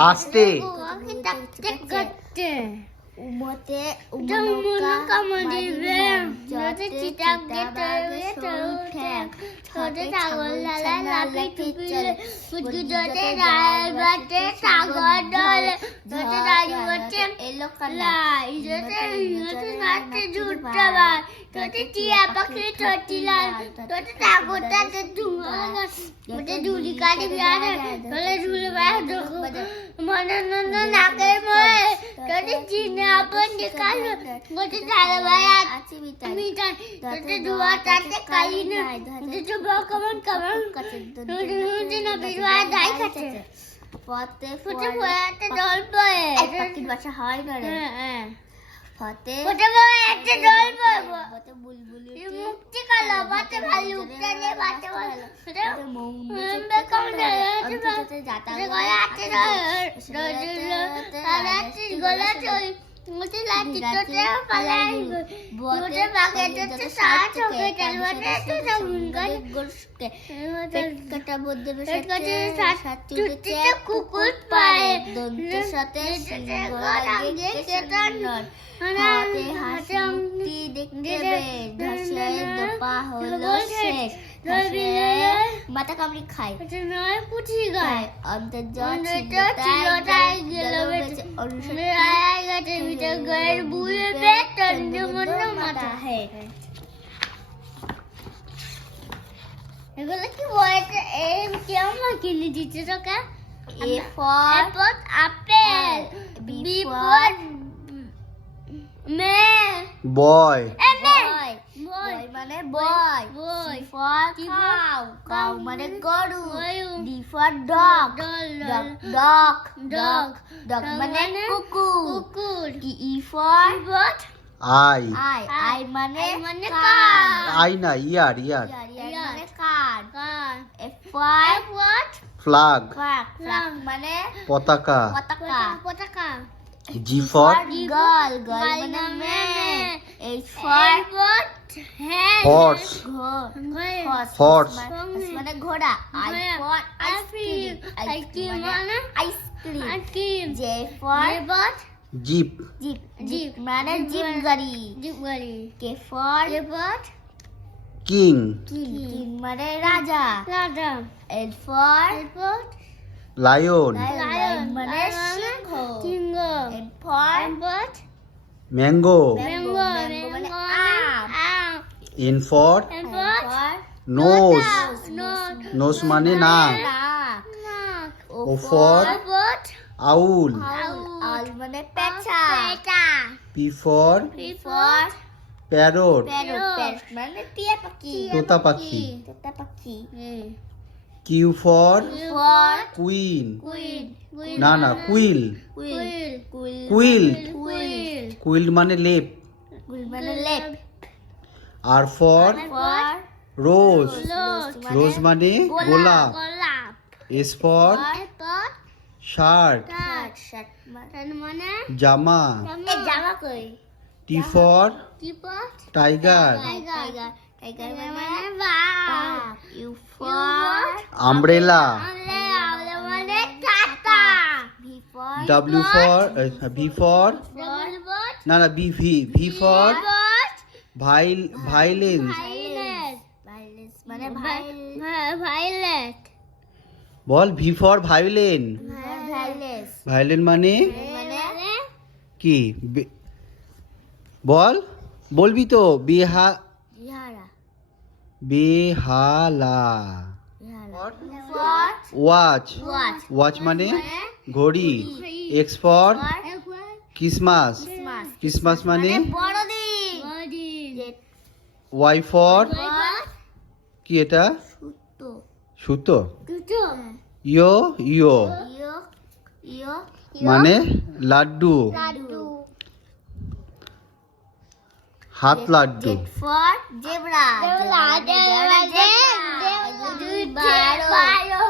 আস্তে উমতে উমনকা মদিবে যতে চিতাকে তরে ছোটে ছাগল লালা লাপি টুপিলে উদ্গুদতে রায় বাটে সাগর ডলে যতে রাজু বটে এলো লা ইজতে ইজতে নাতে ঝুটটা বার যতে টিয়া পাখি ছোটিলাল যতে তাগোটাতে ধুমা যতে ঝুলি কাটি বিয়ারে চলে ঝুলে বায় দেখো মননন নাকের ময়ে যতে চিনে আপন দেখালো যতে তারা বায়াত আছে মিটাই যতে দুয়া তাতে কালি না যতে বকমন কমন যতে না বিরুয়া দাই খাচ্ছে পথে ফুটে ফুয়াতে জল পড়ে পাখির বাসা হয় না রে হ্যাঁ পথে ফুটে ফুয়াতে জল পড়ে পথে বুলবুলি মুক্তি কালো বাতে ভালো উঠতে বাতে ভালো ফুটে মে কম অন্তত যাতা গলা আতে রাতে গলা চই মুতে লাতি তোতে পালাই মুতে বাগে তোতে সাথ হবে চলবতে তো জমুন গল গোরসকে পেটকাটা বদ্দ পেট কাটে সাথে কুকুর পায় দন্তের সাথে গলাগে কেতন হাতে হাসি দেখতে বে ধসে দপা হলো শেষ মাথা কামড়ি খায় নয় পুঠি গায় অন্তর চিরটাই গেল বেঁচে আয় গেছে ভিতর গায়ের বুয়ে পেট মন্য মাথা হ্যাঁ এগুলো কি বলছে এই কেমন কিনে দিচ্ছে তোকে A for apple apple B for me boy boy মানে boy boy C for cow cow মানে গরু D for dog dog মানে কুকুর E for what I মানে কার আই না ইয়ার মানে কার কার F for what flag flag মানে পতাকা পতাকা জি ফর girl মানে মেয়ে H for what hand horse Horse. মানে ঘোড়া I for ice cream মানে ice cream J for what zip jeep মানে জিপ গাড়ি জিপ গাড়ি K for what king king মানে রাজা রাজা L for what lion lion মানে সিংহ সিংহ M for what mango mango মানে আম N for and M what for nose not nose মানে নাক নাক ও ফর what আউল আল মানে পেঁচা পেটা P for for parrot parrot মানে টিয়া পাখি তোতা পাখি তোতা পাখি Q for for queen queen না কুইল queen কুইল মানে লেপ মানে লেপ R for for rose Rose. Rose মানে গোলাপ গোলাপ এস ফর এরপর শার্ট shirt মানে জামা এ জামা কই T for teapot tiger tiger মানে বাঘ ইউ for আমব্রেলা মানে টাটা V for W for V for বট না ভি ফর ভাইলেন্স violence মানে ভাইলেট বল V for violin violence violin মানে মানে কি বল বলবি তো ইহারা বেহালা for ওয়াচ watch ওয়াচ মানে ঘড়ি এক্স ফর ক্রিসমাস ক্রিসমাস মানে বড়দিন ওয়াই ফর কি এটা সুতো সুতো দুটো ইয়ো ইয়ো ইয়ো মানে লাড্ডু লাড্ডু হাত laddu for zebra zebra, zebra, zebra, zebra,